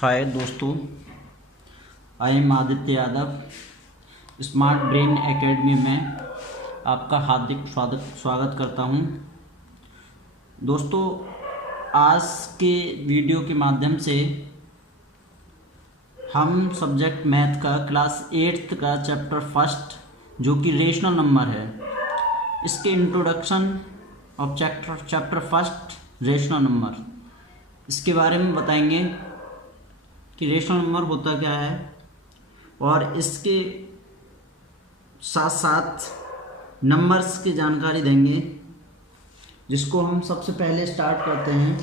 हाय दोस्तों, I am Aditya Yadav. Smart brain academy में आपका हार्दिक स्वागत करता हूं। दोस्तों, आज के वीडियो के माध्यम से हम सब्जेक्ट मैथ का क्लास 8th का चैप्टर फर्स्ट जो कि रेशनल नंबर है, इसके introduction of chapter first rational number, इसके बारे में बताएंगे कि रेशनल नंबर होता क्या है और इसके साथ साथ नंबर्स की जानकारी देंगे, जिसको हम सबसे पहले स्टार्ट करते हैं।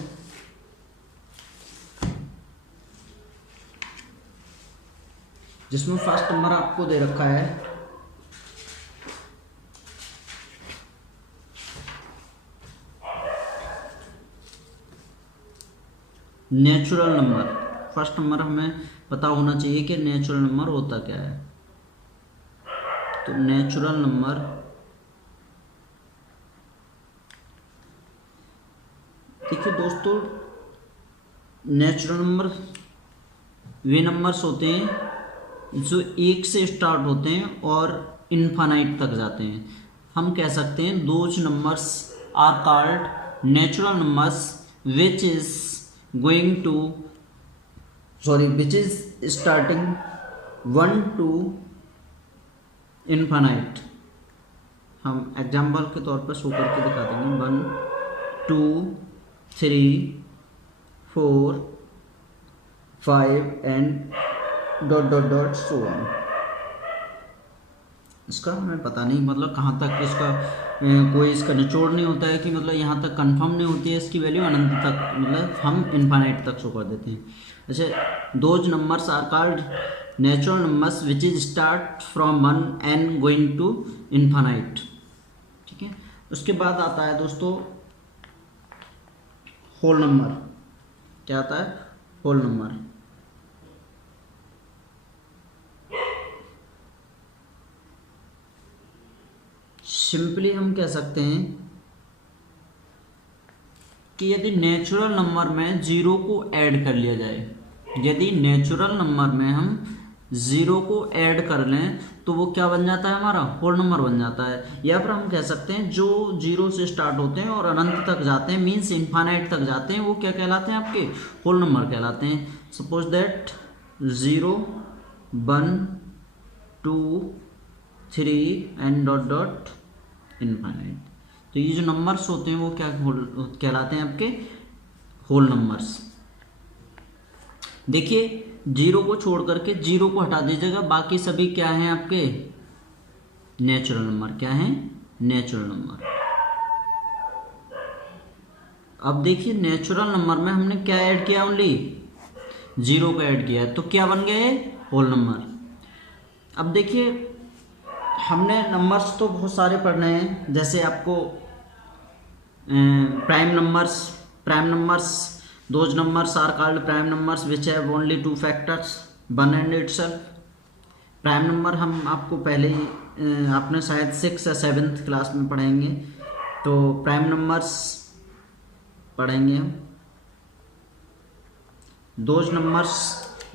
जिसमें फर्स्ट नंबर आपको दे रखा है नेचुरल नंबर। फर्स्ट नंबर हमें पता होना चाहिए कि नेचुरल नंबर होता क्या है। तो नेचुरल नंबर देखिए दोस्तों, नेचुरल नंबर वे नंबर्स होते हैं जो एक से स्टार्ट होते हैं और इनफाइनाइट तक जाते हैं। हम कह सकते हैं those numbers are called natural numbers which is going to which is starting 1 to infinite। हम एग्जाम्पल के तौर पर शो करके दिखा देंगे 1 2 3 4 5 and dot dot dot so on. इसका हमें पता नहीं मतलब कहाँ तक इसका कोई इसका निचोड़ नहीं होता है कि मतलब यहाँ तक कंफर्म नहीं होती है इसकी वैल्यू, अनंत तक मतलब हम इनफाइनाइट तक शो कर देते हैं। जैसे those numbers are called natural numbers which is start from 1 and going to infinite. ठीक है, उसके बाद आता है दोस्तों होल नंबर। क्या आता है? Whole number. सिंपली हम कह सकते हैं कि यदि नेचुरल नंबर में जीरो को ऐड कर लिया जाए, यदि नेचुरल नंबर में हम जीरो को ऐड कर लें तो वो क्या बन जाता है? हमारा होल नंबर बन जाता है। या फिर हम कह सकते हैं जो जीरो से स्टार्ट होते हैं और अनंत तक जाते हैं, मीन्स इनफाइनाइट तक जाते हैं, वो क्या कहलाते हैं? आपके होल नंबर कहलाते हैं। Suppose that 0 1 2 3 and dot dot infinite. तो ये जो नंबर्स होते हैं वो क्या कहलाते हैं? आपके होल नंबर्स। देखिए, जीरो को छोड़ करके जीरो को हटा दीजिएगा, बाकी सभी क्या हैं? आपके नेचुरल नंबर। क्या हैं? Natural number. अब देखिए, नेचुरल नंबर में हमने क्या ऐड किया? ओनली जीरो को ऐड किया है, तो क्या बन गए? Whole number. अब देखिए, हमने नंबर्स तो बहुत सारे पढ़ने हैं, जैसे आपको prime numbers those numbers are called prime numbers which have only 2 factors 1 and itself. Prime number हम आपको पहले ही आपने शायद 6 या 7th क्लास में पढ़ेंगे, तो प्राइम नंबर्स पढ़ेंगे हम। Those numbers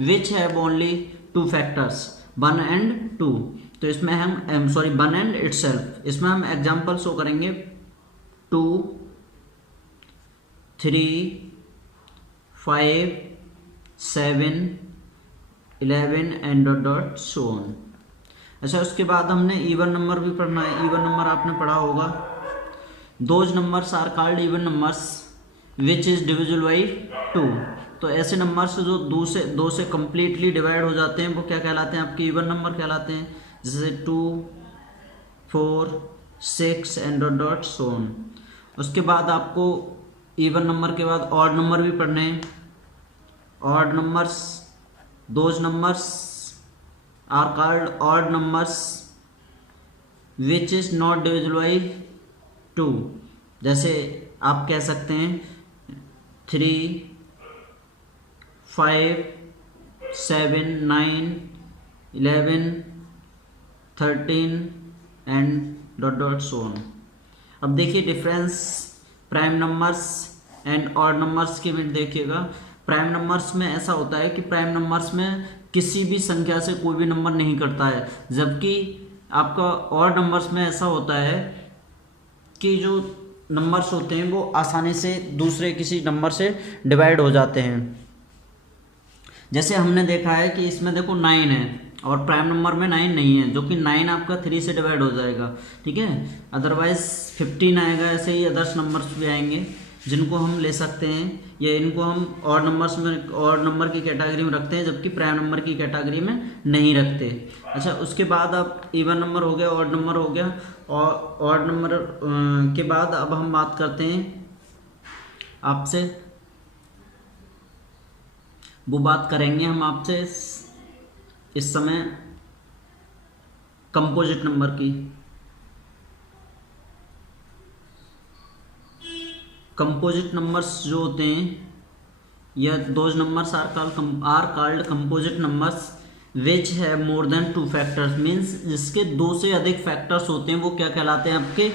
which have only 2 factors 1 and 2, तो इसमें हम 1 एंड इटसेल्फ, इसमें हम एग्जाम्पल शो करेंगे 2 3 5 7 11 and dot dot so on. अच्छा, उसके बाद हमने इवन नंबर भी पढ़ना है। इवन नंबर आपने पढ़ा होगा। Those numbers are called even numbers which is divisible by 2। तो ऐसे नंबर्स जो दो से कंप्लीटली डिवाइड हो जाते हैं वो क्या कहलाते हैं? आपके इवन नंबर कहलाते हैं। जैसे 2 4 6 and dot dot so on. उसके बाद आपको इवन नंबर के बाद ऑड नंबर भी पढ़ने हैं। Odd numbers, those numbers are called odd numbers which is not divisible by 2। जैसे आप कह सकते हैं 3 5 7 9 11 13 and dot dot so on. अब देखिए difference prime numbers and odd numbers की में देखिएगा। प्राइम नंबर्स में ऐसा होता है कि प्राइम नंबर्स में किसी भी संख्या से कोई भी नंबर नहीं कटता है, जबकि आपका ऑड नंबर्स में ऐसा होता है कि जो नंबर्स होते हैं वो आसानी से दूसरे किसी नंबर से डिवाइड हो जाते हैं। जैसे हमने देखा है कि इसमें देखो 9 है और प्राइम नंबर में 9 नहीं है, जो कि 9 आपका 3 से डिवाइड हो जाएगा, ठीक है। अदरवाइज 15 आएगा। ऐसे ही अदर्स नंबर्स भी आएंगे जिनको हम ले सकते हैं, या इनको हम ऑड नंबर्स में, ऑड नंबर की कैटेगरी में रखते हैं, जबकि प्राइम नंबर की कैटेगरी में नहीं रखते। अच्छा, उसके बाद अब इवन नंबर हो गया, ऑड नंबर हो गया, और ऑड नंबर के बाद अब हम बात करते हैं आपसे, वो बात करेंगे हम आपसे इस समय कंपोजिट नंबर की। कंपोजिट नंबर्स जो होते हैं, या those numbers are called composite numbers which है मोर देन 2 फैक्टर्स, मीन्स जिसके 2 से अधिक फैक्टर्स होते हैं वो क्या कहलाते हैं, आपके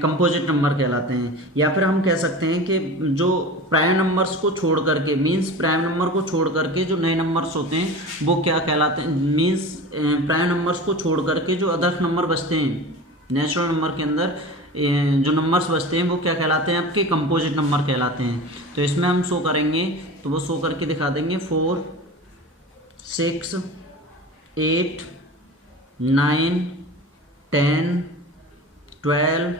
कंपोजिट नंबर कहलाते हैं। या फिर हम कह सकते हैं कि जो प्राइम नंबर्स को छोड़ करके, मीन्स प्राइम नंबर को छोड़ करके जो नए नंबर्स होते हैं वो क्या कहलाते हैं, मीन्स प्राइम नंबर्स को छोड़ करके जो अदर नंबर बचते हैं नेचुरल नंबर के अंदर, जो नंबर्स बचते हैं वो क्या कहलाते हैं, आपके कंपोजिट नंबर कहलाते हैं। तो इसमें हम शो करेंगे, तो वो शो करके दिखा देंगे 4, 6, 8, 9, 10, 12,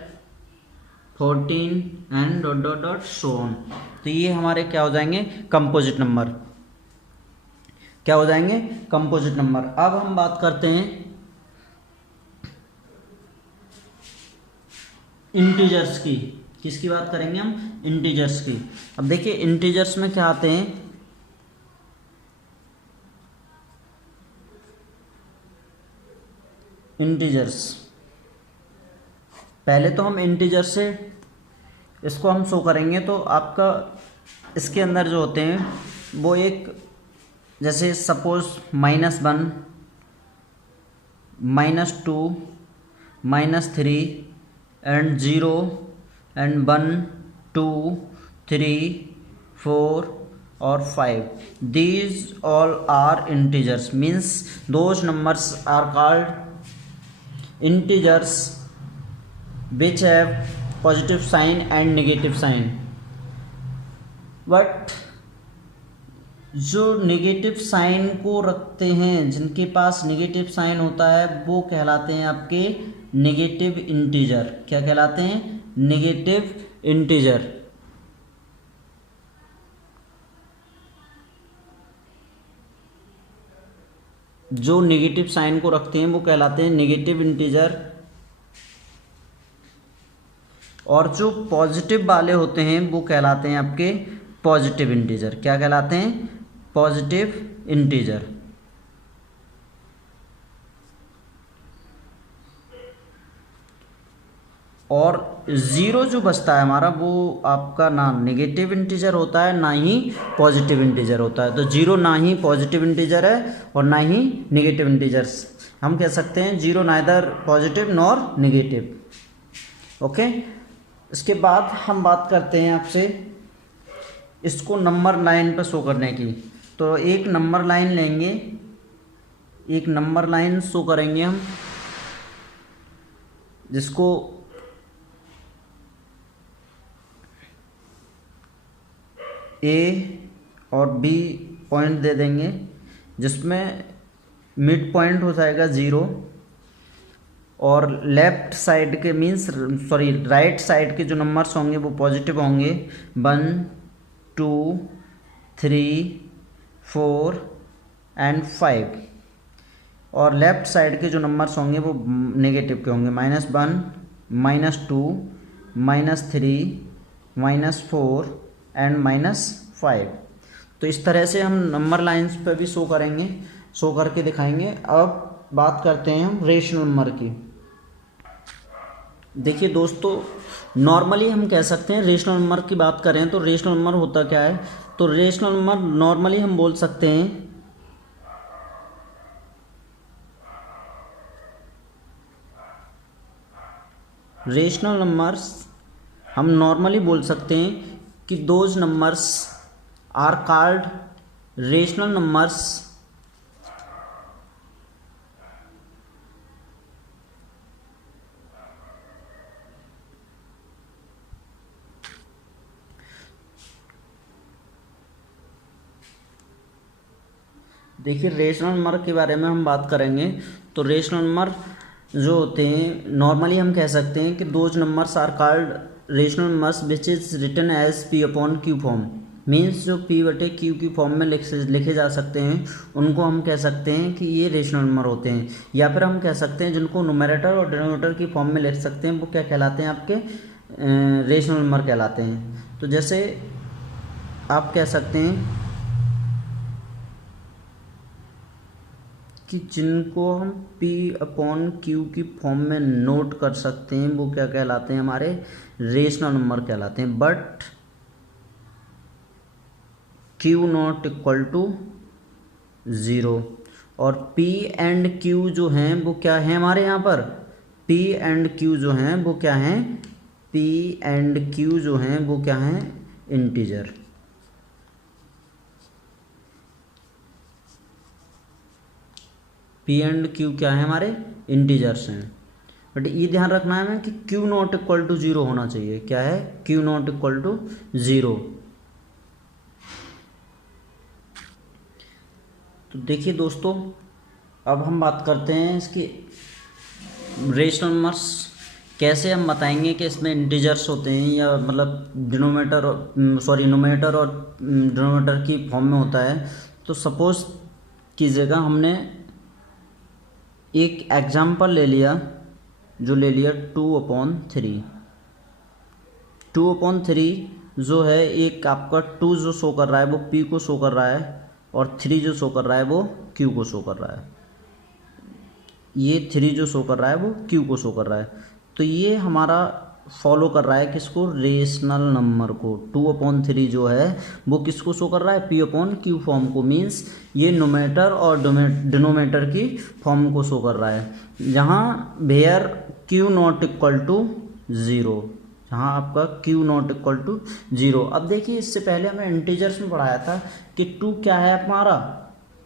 14 and dot dot dot so on. तो ये हमारे क्या हो जाएंगे, कंपोजिट नंबर, क्या हो जाएंगे, कंपोजिट नंबर। अब हम बात करते हैं इंटीजर्स की। किसकी बात करेंगे हम, इंटीजर्स की। अब देखिए इंटीजर्स में क्या आते हैं, इंटीजर्स, पहले तो हम इंटीजर से इसको हम शो करेंगे, तो आपका इसके अंदर जो होते हैं वो एक, जैसे सपोज -1, -2, -3 एंड 0 एंड 1, 2, 3, 4 और 5, these all are integers, means those numbers are called integers which have positive sign and negative sign। But जो नेगेटिव साइन को रखते हैं, जिनके पास नेगेटिव साइन होता है वो कहलाते हैं आपके नेगेटिव इंटीजर। क्या कहलाते हैं, नेगेटिव इंटीजर। जो नेगेटिव साइन को रखते हैं वो कहलाते हैं नेगेटिव इंटीजर, और जो पॉजिटिव वाले होते हैं वो कहलाते हैं आपके पॉजिटिव इंटीजर। क्या कहलाते हैं, पॉजिटिव इंटीजर। और 0 जो बचता है हमारा वो आपका ना नेगेटिव इंटीजर होता है ना ही पॉजिटिव इंटीजर होता है। तो 0 ना ही पॉजिटिव इंटीजर है और ना ही नेगेटिव इंटीजर्स। हम कह सकते हैं 0 neither positive nor negative. Okay, इसके बाद हम बात करते हैं आपसे इसको नंबर लाइन पर शो करने की। तो एक नंबर लाइन लेंगे, एक नंबर लाइन शो करेंगे हम, जिसको ए और बी पॉइंट दे देंगे, जिसमें मिड पॉइंट हो जाएगा 0, और लेफ्ट साइड के राइट साइड के जो नंबर्स होंगे वो पॉजिटिव होंगे, 1, 2, 3, 4 एंड 5, और लेफ्ट साइड के जो नंबर्स होंगे वो नेगेटिव के होंगे, -1, -2, -3, -4 एंड -5। तो इस तरह से हम नंबर लाइंस पे भी शो करेंगे, शो करके दिखाएंगे। अब बात करते हैं हम रेशनल नंबर की। देखिए दोस्तों, नॉर्मली हम कह सकते हैं रेशनल नंबर की बात करें तो रेशनल नंबर होता क्या है, तो रेशनल नंबर नॉर्मली हम बोल सकते हैं रेशनल नंबर्स हम नॉर्मली बोल सकते हैं कि those numbers are called rational numbers देखिए रेशनल नंबर के बारे में हम बात करेंगे। तो रेशनल नंबर जो होते हैं नॉर्मली हम कह सकते हैं कि those numbers are called rational numbers which is written as P upon Q form. Means जो पी बटे क्यू की फॉर्म में लिखे जा सकते हैं उनको हम कह सकते हैं कि ये रेशनल नंबर होते हैं। या फिर हम कह सकते हैं जिनको न्यूमरेटर और डिनोमिनेटर की फॉर्म में लिख सकते हैं वो क्या कहलाते हैं, आपके रेशनल नंबर कहलाते हैं। तो जैसे आप कह सकते हैं कि जिनको हम P अपॉन Q की फॉर्म में नोट कर सकते हैं वो क्या कहलाते हैं, हमारे रेशनल नंबर कहलाते हैं। But Q not equal to 0 और P एंड Q जो हैं वो क्या है हमारे यहाँ पर, P एंड Q जो हैं वो क्या हैं, P एंड Q जो हैं वो क्या हैं, इंटीजर। P एंड Q क्या है हमारे, इंटीजर्स हैं। बट ये ध्यान रखना है हमें कि Q नॉट इक्वल टू 0 होना चाहिए। क्या है, Q नॉट इक्वल टू 0। तो देखिए दोस्तों अब हम बात करते हैं इसकी रेशनल नंबर्स कैसे हम बताएंगे कि इसमें इंटीजर्स होते हैं या मतलब न्यूमरेटर और डिनोमिनेटर की फॉर्म में होता है। तो सपोज कीजिएगा हमने एक एग्जाम्पल ले लिया जो ले लिया 2/3। 2/3 जो है एक आपका 2 जो शो कर रहा है वो P को शो कर रहा है और 3 जो शो कर रहा है वो Q को शो कर रहा है। ये 3 जो शो कर रहा है वो Q को शो कर रहा है। तो ये हमारा फॉलो कर रहा है किसको, रेशनल नंबर को। 2/3 जो है वो किसको शो कर रहा है, P अपॉन Q फॉर्म को। मीन्स ये न्यूमरेटर और डिनोमिनेटर की फॉर्म को शो कर रहा है। जहाँ where Q not equal to 0, जहाँ आपका Q नॉट इक्वल टू 0। अब देखिए इससे पहले हमें इंटीजर्स में पढ़ाया था कि 2 क्या है हमारा,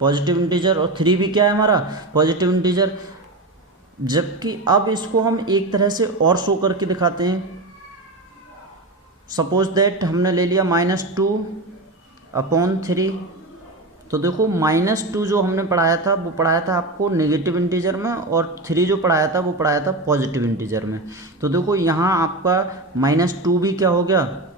पॉजिटिव इंटीजर, और 3 भी क्या है हमारा, पॉजिटिव इंटीजर। जबकि अब इसको हम एक तरह से और शो करके दिखाते हैं। सपोज दैट हमने ले लिया -2/3। तो देखो -2 जो हमने पढ़ाया था वो पढ़ाया था आपको नेगेटिव इंटीजर में, और 3 जो पढ़ाया था वो पढ़ाया था पॉजिटिव इंटीजर में। तो देखो यहाँ आपका -2 भी क्या हो गया,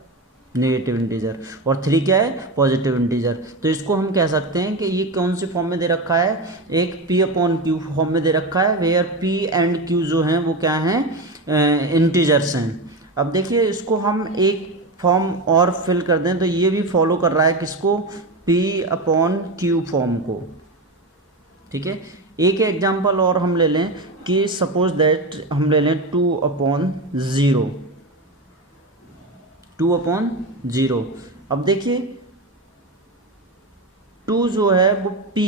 नेगेटिव इंटीजर, और 3 क्या है, पॉजिटिव इंटीजर। तो इसको हम कह सकते हैं कि ये कौन सी फॉर्म में दे रखा है, एक P अपॉन Q फॉर्म में दे रखा है, वेयर P एंड Q जो हैं वो क्या हैं, इंटीजर्स हैं। अब देखिए इसको हम एक फॉर्म और फिल कर दें तो ये भी फॉलो कर रहा है किसको, P अपॉन Q फॉर्म को। ठीक है, एक एग्जाम्पल और हम ले लें कि सपोज दैट हम ले लें 2/0। 2/0। अब देखिए 2 जो है वो P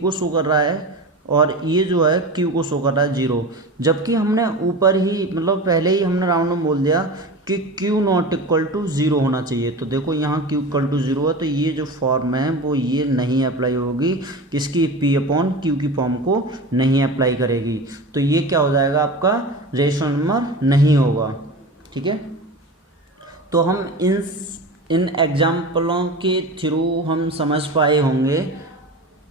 को शो कर रहा है और ये जो है Q को शो कर रहा है 0। जबकि हमने ऊपर ही मतलब पहले ही हमने राउंड में बोल दिया कि Q नॉट इक्वल टू 0 होना चाहिए। तो देखो यहाँ Q इक्वल टू 0 है तो ये जो फॉर्म है वो ये नहीं अप्लाई होगी, किसकी, P अपॉन Q की फॉर्म को नहीं अप्लाई करेगी। तो ये क्या हो जाएगा, आपका रेशनल नंबर नहीं होगा। ठीक है, तो हम इन एग्जाम्पलों के थ्रू हम समझ पाए होंगे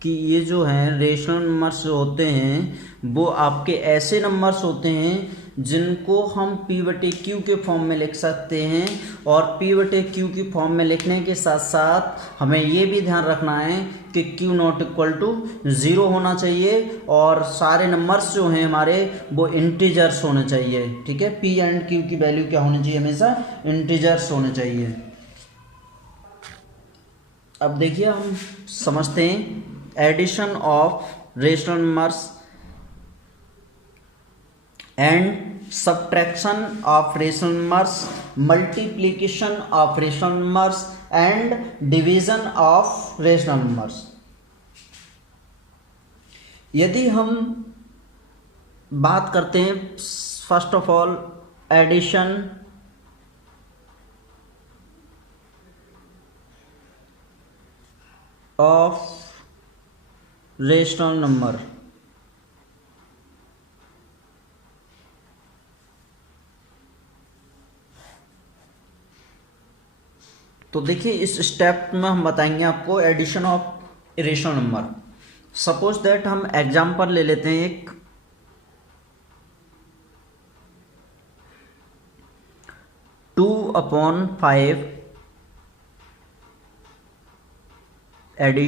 कि ये जो हैं रेशनल नंबर्स जो होते हैं वो आपके ऐसे नंबर्स होते हैं जिनको हम P/Q के फॉर्म में लिख सकते हैं। और P/Q की फॉर्म में लिखने के साथ साथ हमें ये भी ध्यान रखना है कि Q नॉट इक्वल टू 0 होना चाहिए और सारे नंबर्स जो हैं हमारे वो इंटीजर्स होने चाहिए। ठीक है, P एंड Q की वैल्यू क्या होनी चाहिए, हमेशा इंटीजर्स होने चाहिए। अब देखिए हम समझते हैं addition of rational numbers and subtraction of rational numbers, multiplication of rational numbers and division of rational numbers. यदि हम बात करते हैं first of all addition of rational number. तो देखिए इस स्टेप में हम बताएंगे आपको addition of irrational number. Suppose that हम एग्जांपल ले लेते हैं एक, 2/5 एड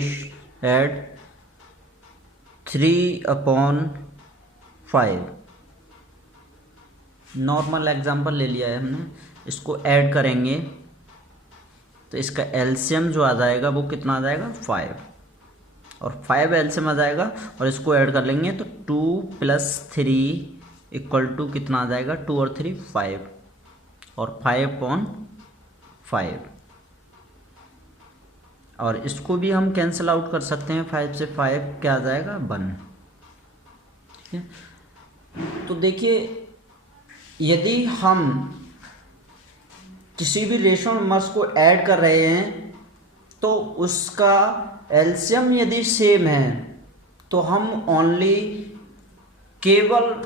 3/5। नॉर्मल एग्जांपल ले लिया है हमने, इसको ऐड करेंगे तो इसका एलसीएम जो आ जाएगा वो कितना आ जाएगा 5, और 5 एलसीएम आ जाएगा और इसको ऐड कर लेंगे तो 2 + 3 = कितना आ जाएगा 2 और 3 5, और 5/5, और इसको भी हम कैंसिल आउट कर सकते हैं, 5 से 5 क्या आ जाएगा 1। ठीक है, तो देखिए यदि हम किसी भी रेशनल नंबर्स को ऐड कर रहे हैं तो उसका एलसीएम यदि सेम है तो हम ओनली केवल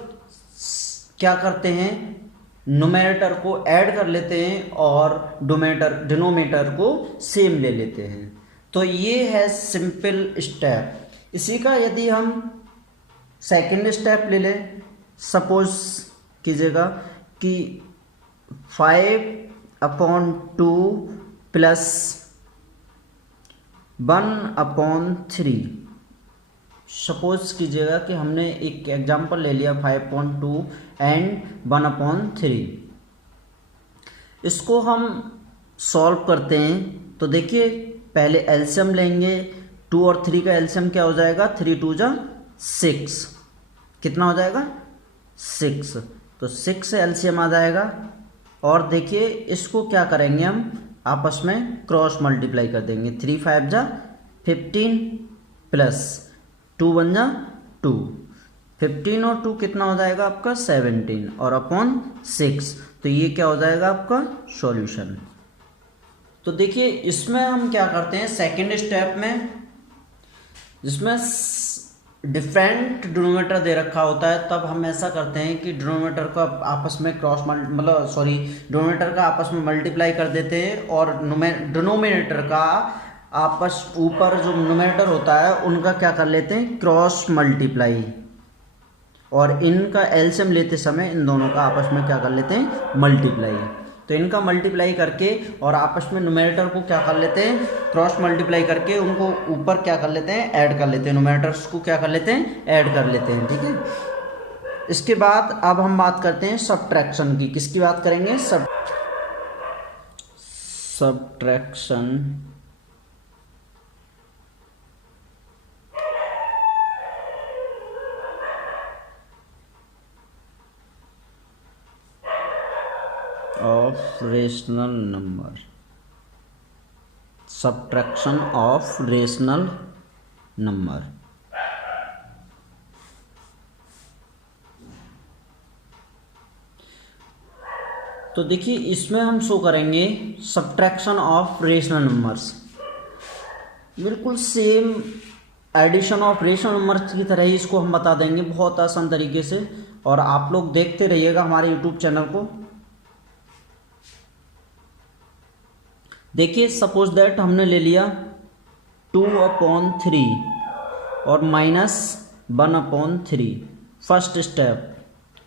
क्या करते हैं, न्यूमरेटर को ऐड कर लेते हैं और डिनोमिनेटर को सेम ले लेते हैं। तो ये है सिंपल स्टेप। इसी का यदि हम सेकंड स्टेप ले लें, सपोज कीजिएगा कि 5/2 + 1/3। सपोज कीजिएगा कि हमने एक एग्जांपल ले लिया 5/2 एंड 1/3। इसको हम सॉल्व करते हैं तो देखिए पहले एलसीएम लेंगे, 2 और 3 का एलसीएम क्या हो जाएगा, 3 2 जा 6, कितना हो जाएगा 6, तो 6 एलसीएम आ जाएगा। और देखिए इसको क्या करेंगे, हम आपस में क्रॉस मल्टीप्लाई कर देंगे, 3 5 जा 15 + 2 1 जा 2, 15 और 2 कितना हो जाएगा आपका 17, और अपॉन 6, तो ये क्या हो जाएगा आपका सॉल्यूशन। तो देखिए इसमें हम क्या करते हैं सेकंड स्टेप में, जिसमें डिफरेंट डिनोमिनेटर दे रखा होता है, तब हम ऐसा करते हैं कि डिनोमिनेटर को आपस में डिनोमिनेटर का आपस में मल्टीप्लाई कर देते हैं, और डिनोमिनेटर का आपस ऊपर जो न्यूमरेटर होता है उनका क्या कर लेते हैं क्रॉस मल्टीप्लाई, और इनका एलसीएम लेते समय इन दोनों का आपस में क्या कर लेते हैं मल्टीप्लाई। तो इनका मल्टीप्लाई करके और आपस में न्यूमरेटर को क्या कर लेते हैं क्रॉस मल्टीप्लाई करके उनको ऊपर क्या कर लेते हैं ऐड कर लेते हैं, न्यूमरेटर्स को क्या कर लेते हैं ऐड कर लेते हैं। ठीक है, इसके बाद अब हम बात करते हैं सब्ट्रैक्शन की। किसकी बात करेंगे, subtraction of rational number, subtraction of rational number. तो देखिए इसमें हम शो करेंगे सब्ट्रैक्शन ऑफ रेशनल नंबर्स, बिल्कुल same addition of rational numbers की तरह ही इसको हम बता देंगे बहुत आसान तरीके से, और आप लोग देखते रहिएगा हमारे यूट्यूब चैनल को। देखिए सपोज दैट हमने ले लिया 2/3 और -1/3, फर्स्ट स्टेप,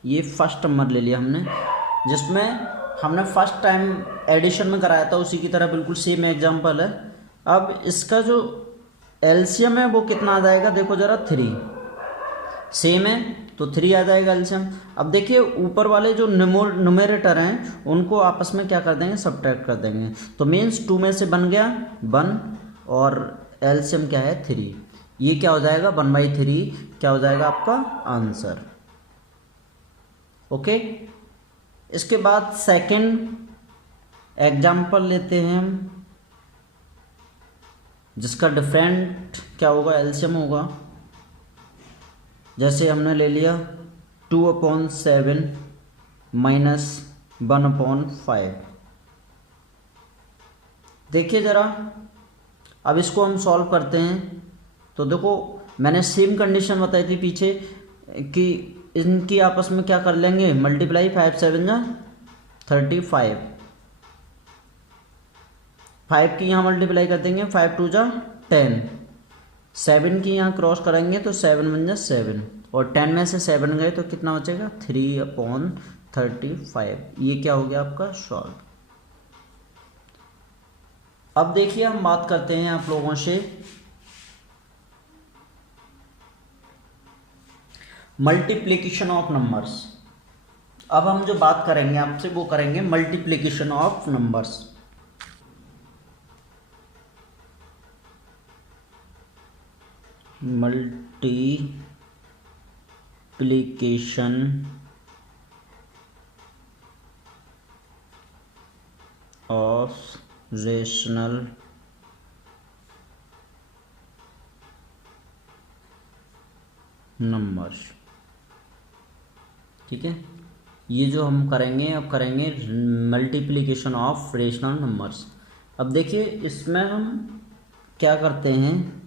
ये फर्स्ट नंबर ले लिया हमने, जिसमें हमने फर्स्ट टाइम एडिशन में कराया था उसी की तरह बिल्कुल सेम एग्जांपल है। अब इसका जो एलसीएम है वो कितना आ जाएगा, देखो जरा 3 सेम है तो 3 आ जाएगा एलसीएम। अब देखिए ऊपर वाले जो न्यूमरेटर हैं उनको आपस में क्या कर देंगे सब्ट्रैक्ट कर देंगे, तो मीन्स 2 में से बन गया 1 और एलसीएम क्या है 3, ये क्या हो जाएगा 1/3 क्या हो जाएगा आपका आंसर। ओके, इसके बाद सेकंड एग्जांपल लेते हैं हम, जिसका डिफरेंट क्या होगा एलसीएम होगा। जैसे हमने ले लिया 2/7 -1/5। देखिए जरा अब इसको हम सॉल्व करते हैं। तो देखो मैंने सेम कंडीशन बताई थी पीछे कि इनकी आपस में क्या कर लेंगे, मल्टीप्लाई, 5 7 जा 35, 5 की यहाँ मल्टीप्लाई कर देंगे, 5 2 जा 10, 7 की यहाँ क्रॉस करेंगे तो 7 1 जा 7, और 10 में से 7 गए तो कितना बचेगा, 3/35। ये क्या हो गया आपका सॉल्व। अब देखिए हम बात करते हैं आप लोगों से मल्टीप्लिकेशन ऑफ नंबर्स। अब हम जो बात करेंगे आपसे वो करेंगे multiplication of numbers. Multiplication of rational numbers. ठीक है, ये जो हम करेंगे अब करेंगे मल्टीप्लिकेशन ऑफ रेशनल नंबर्स। अब देखिए इसमें हम क्या करते हैं,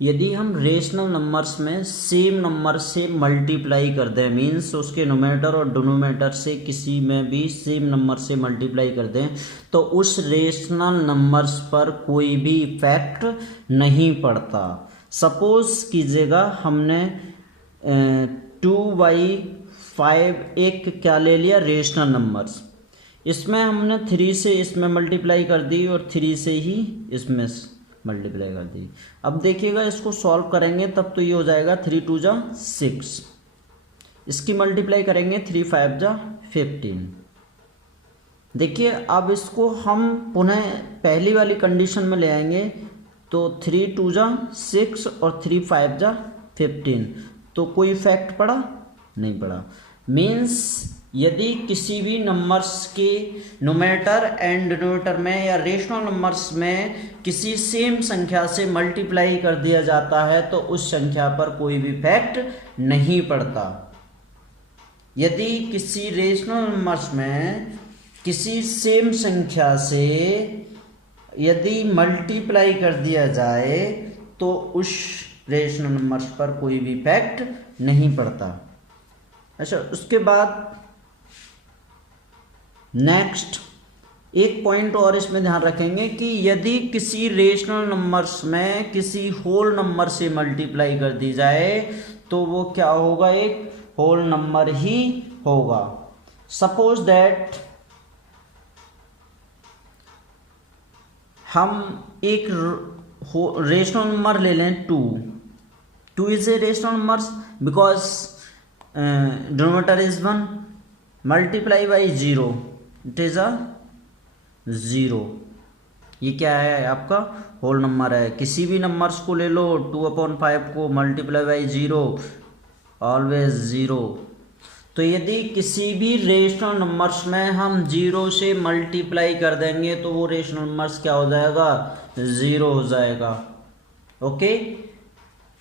यदि हम रेशनल नंबर्स में सेम नंबर से मल्टीप्लाई कर दें, मीन्स उसके नोमिनेटर और डिनोमिनेटर से किसी में भी सेम नंबर से मल्टीप्लाई कर दें, तो उस रेशनल नंबर्स पर कोई भी इफेक्ट नहीं पड़ता। सपोज कीजिएगा हमने 2/5 एक क्या ले लिया, रेशनल नंबर्स, इसमें हमने 3 से इसमें मल्टीप्लाई कर दी और 3 से ही इसमें मल्टीप्लाई कर दी। अब देखिएगा इसको सॉल्व करेंगे तब तो ये हो जाएगा 3 2 जा 6, इसकी मल्टीप्लाई करेंगे 3 5 जा 15। देखिए अब इसको हम पुनः पहली वाली कंडीशन में ले आएंगे, तो 3 2 जा 6 और 3 5 जा 15, तो कोई इफेक्ट पड़ा नहीं पड़ा। मीन्स यदि किसी भी नंबर्स के नोमिनेटर एंड डिनोमिनेटर में या रेशनल नंबर्स में किसी सेम संख्या से मल्टीप्लाई कर दिया जाता है तो उस संख्या पर कोई भी इफेक्ट नहीं पड़ता। यदि किसी रेशनल नंबर्स में किसी सेम संख्या से यदि मल्टीप्लाई कर दिया जाए तो उस रेशनल नंबर्स पर कोई भी इफेक्ट नहीं पड़ता। अच्छा, उसके बाद नेक्स्ट एक पॉइंट और इसमें ध्यान रखेंगे कि यदि किसी रेशनल नंबर्स में किसी होल नंबर से मल्टीप्लाई कर दी जाए तो वो क्या होगा, एक होल नंबर ही होगा। सपोज दैट हम एक रेशनल नंबर ले लें 2 is a rational number because denominator is 1, multiply by 0 it is a 0। ये क्या है आपका होल नंबर है। किसी भी नंबर्स को ले लो, 2/5 को मल्टीप्लाई बाई 0 ऑलवेज 0। तो यदि किसी भी रेशनल नंबर्स में हम 0 से मल्टीप्लाई कर देंगे तो वो रेशनल नंबर्स क्या हो जाएगा, 0 हो जाएगा। ओके,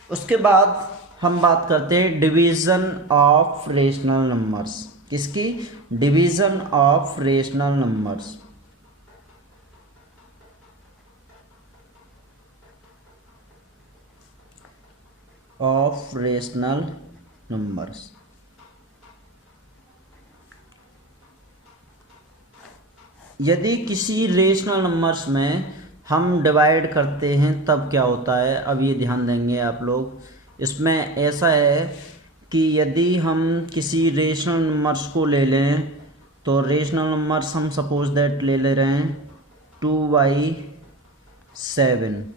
उसके बाद हम बात करते हैं डिवीजन ऑफ रेशनल नंबर्स। किसकी, division of rational numbers. Of rational numbers. यदि किसी रेशनल नंबर्स में हम डिवाइड करते हैं तब क्या होता है, अब ये ध्यान देंगे आप लोग। इसमें ऐसा है कि यदि हम किसी रेशनल नंबर्स को ले लें तो रेशनल नंबर्स हम सपोज दैट ले रहे हैं 2/7।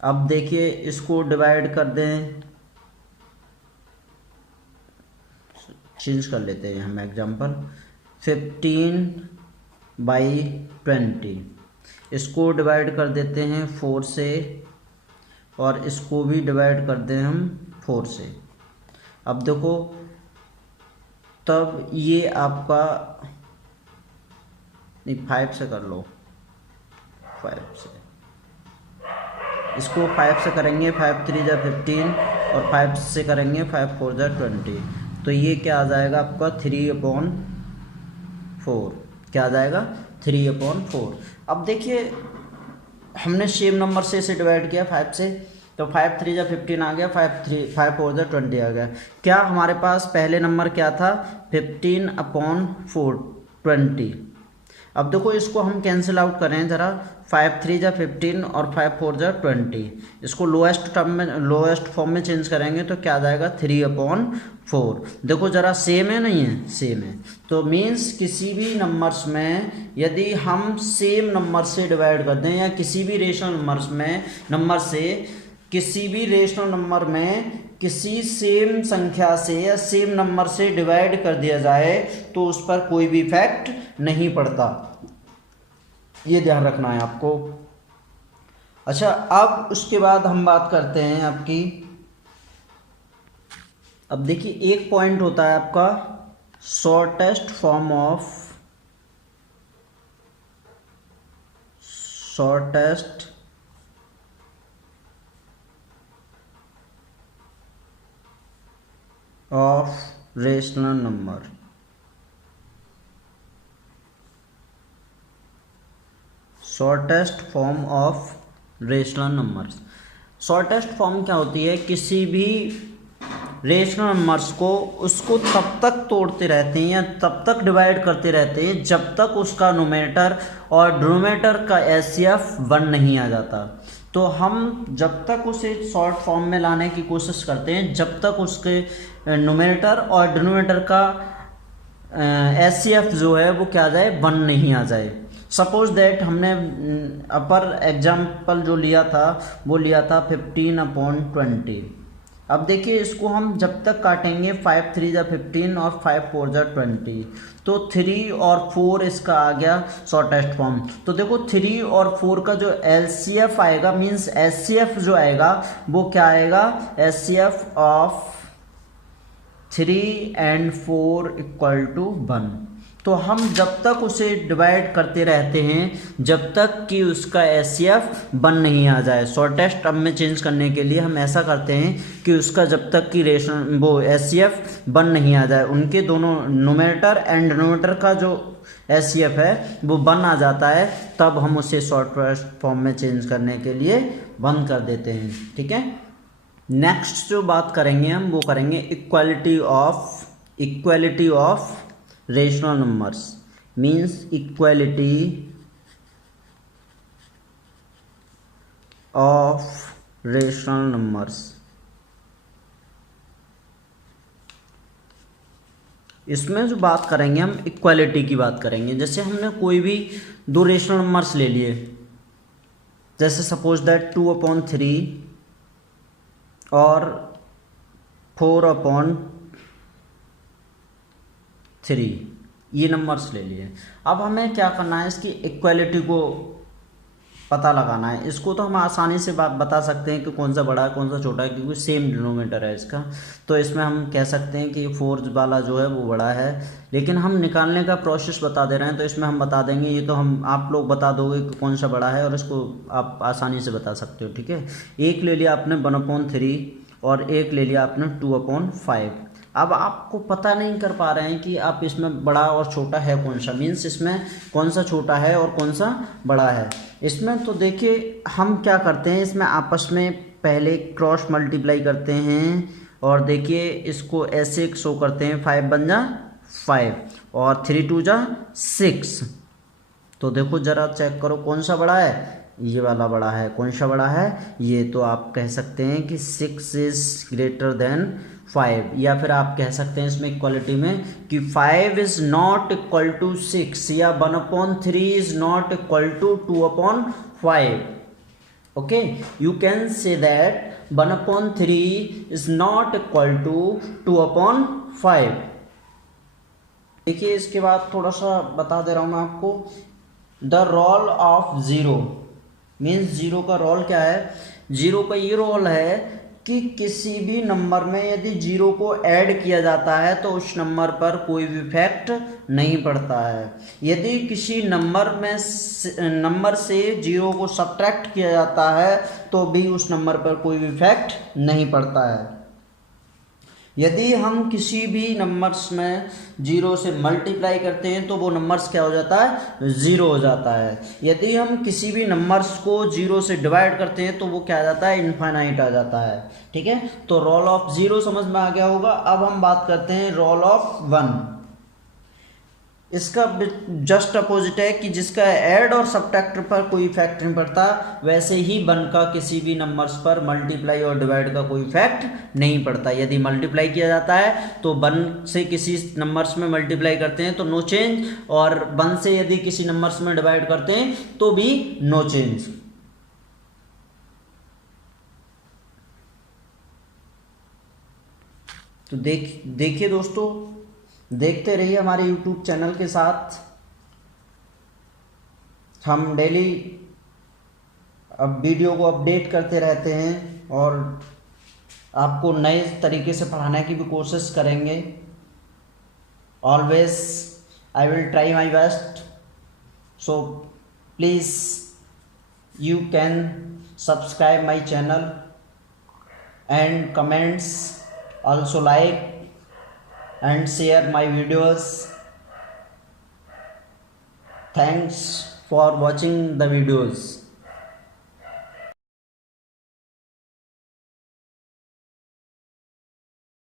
अब देखिए इसको डिवाइड कर दें, चेंज कर लेते हैं हम एग्जांपल 15/20। इसको डिवाइड कर देते हैं 4 से और इसको भी डिवाइड कर दें हम 4 से। अब देखो तब ये आपका नहीं 5 से कर लो, 5 से इसको 5 से करेंगे 5 3 जा 15 और 5 से करेंगे 5 4 जा 20। तो ये क्या आ जाएगा आपका 3/4 4, क्या आ जाएगा 3/4। अब देखिए हमने सेम नंबर से इसे डिवाइड किया 5 से, तो 5 3 जा 15 आ गया, 5 4 जा 20 आ गया। क्या हमारे पास पहले नंबर क्या था 15/4 20। अब देखो इसको हम कैंसिल आउट करें ज़रा, 5 3 जा 15 और 5 4 जा 20, इसको लोएस्ट टर्म में लोएस्ट फॉर्म में चेंज करेंगे तो क्या आ जाएगा 3/4। देखो ज़रा सेम है नहीं है, सेम है। तो मीन्स किसी भी नंबर्स में यदि हम सेम नंबर से डिवाइड कर दें या किसी भी रेशनल नंबर से किसी भी रेशनल नंबर में किसी सेम संख्या से या सेम नंबर से डिवाइड कर दिया जाए तो उस पर कोई भी इफेक्ट नहीं पड़ता, ये ध्यान रखना है आपको। अच्छा, अब उसके बाद हम बात करते हैं आपकी, अब देखिए एक पॉइंट होता है आपका shortest form of rational number. Shortest form of rational numbers. Shortest form क्या होती है, किसी भी रेशनल नंबर्स को उसको तब तक तोड़ते रहते हैं या तब तक डिवाइड करते रहते हैं जब तक उसका न्यूमरेटर और डिनोमिनेटर का एचसीएफ 1 नहीं आ जाता। तो हम जब तक उसे शॉर्ट फॉर्म में लाने की कोशिश करते हैं जब तक उसके न्यूमरेटर और डिनोमिनेटर का एचसीएफ जो है वो क्या आ जाए 1 नहीं आ जाए। सपोज दैट हमने अपर एग्जाम्पल जो लिया था वो लिया था 15/20। अब देखिए इसको हम जब तक काटेंगे 5 3 जा 15 और 5 4 जा 20, तो 3 और 4 इसका आ गया शॉर्टेस्ट फॉर्म। तो देखो 3 और 4 का जो एलसीएफ आएगा मींस एचसीएफ जो आएगा वो क्या आएगा, एचसीएफ ऑफ 3 and 4 = 1। तो हम जब तक उसे डिवाइड करते रहते हैं जब तक कि उसका एचसीएफ 1 नहीं आ जाए। शॉर्टेस्ट टर्म में चेंज करने के लिए हम ऐसा करते हैं कि उसका जब तक कि रेशन वो एचसीएफ 1 नहीं आ जाए, उनके दोनों न्यूमरेटर एंड डिनोमिनेटर का जो एचसीएफ है वो 1 आ जाता है, तब हम उसे शॉर्टेस्ट फॉर्म में चेंज करने के लिए बंद कर देते हैं। ठीक है, नेक्स्ट जो बात करेंगे हम वो करेंगे equality of rational numbers. Means equality of rational numbers. इसमें जो बात करेंगे हम इक्वालिटी की बात करेंगे। जैसे हमने कोई भी दो रेशनल नंबर्स ले लिए, जैसे सपोज दैट 2/3 और 4/3, ये नंबर्स ले लिए। अब हमें क्या करना है, इसकी इक्वालिटी को पता लगाना है। इसको तो हम आसानी से बता सकते हैं कि कौन सा बड़ा है कौन सा छोटा है, क्योंकि सेम डिनोमिनेटर है इसका। तो इसमें हम कह सकते हैं कि 4 वाला जो है वो बड़ा है, लेकिन हम निकालने का प्रोसेस बता दे रहे हैं तो इसमें हम बता देंगे। ये तो हम आप लोग बता दोगे कि कौन सा बड़ा है और इसको आप आसानी से बता सकते हो। ठीक है, एक ले लिया आपने 1/3 और एक ले लिया आपने 2/5। अब आपको पता नहीं कर पा रहे हैं कि आप इसमें बड़ा और छोटा है कौन सा, मीन्स इसमें कौन सा छोटा है और कौन सा बड़ा है। इसमें तो देखिए हम क्या करते हैं, इसमें आपस में पहले क्रॉस मल्टीप्लाई करते हैं और देखिए इसको ऐसे शो करते हैं, 5 बन जा 5 और 3 2 जा 6। तो देखो ज़रा चेक करो कौन सा बड़ा है, ये वाला बड़ा है। कौन सा बड़ा है, ये। तो आप कह सकते हैं कि 6 इज़ ग्रेटर देन 5, या फिर आप कह सकते हैं इसमें इक्वालिटी में कि 5 इज़ नॉट इक्वल टू 6 या 1/3 is not equal to 2/5। Okay, you can say that 1/3 is not equal to 2/5। देखिए इसके बाद थोड़ा सा बता दे रहा हूँ मैं आपको, the role of zero. Means zero का रोल क्या है, ज़ीरो का ये रोल है कि किसी भी नंबर में यदि ज़ीरो को ऐड किया जाता है तो उस नंबर पर कोई भी इफेक्ट नहीं पड़ता है। यदि किसी नंबर से ज़ीरो को सब्ट्रैक्ट किया जाता है तो भी उस नंबर पर कोई भी इफेक्ट नहीं पड़ता है। यदि हम किसी भी नंबर्स में 0 से मल्टीप्लाई करते हैं तो वो नंबर्स क्या हो जाता है, 0 हो जाता है। यदि हम किसी भी नंबर्स को 0 से डिवाइड करते हैं तो वो क्या आ जाता है, इनफाइनाइट आ जाता है। ठीक है, तो रोल ऑफ 0 समझ में आ गया होगा। अब हम बात करते हैं रोल ऑफ 1। इसका जस्ट अपोजिट है कि जिसका ऐड और सब्ट्रैक्ट पर कोई इफेक्ट नहीं पड़ता, वैसे ही 1 का किसी भी नंबर्स पर मल्टीप्लाई और डिवाइड का कोई इफेक्ट नहीं पड़ता। यदि मल्टीप्लाई किया जाता है तो 1 से किसी नंबर्स में मल्टीप्लाई करते हैं तो नो चेंज, और 1 से यदि किसी नंबर्स में डिवाइड करते हैं तो भी नो चेंज। तो देखिए दोस्तों, देखते रहिए हमारे YouTube चैनल के साथ। हम डेली अब वीडियो को अपडेट करते रहते हैं और आपको नए तरीके से पढ़ाने की भी कोशिश करेंगे। Always I will try my best, so please you can subscribe my channel and comments, also like and share my videos. Thanks for watching the videos.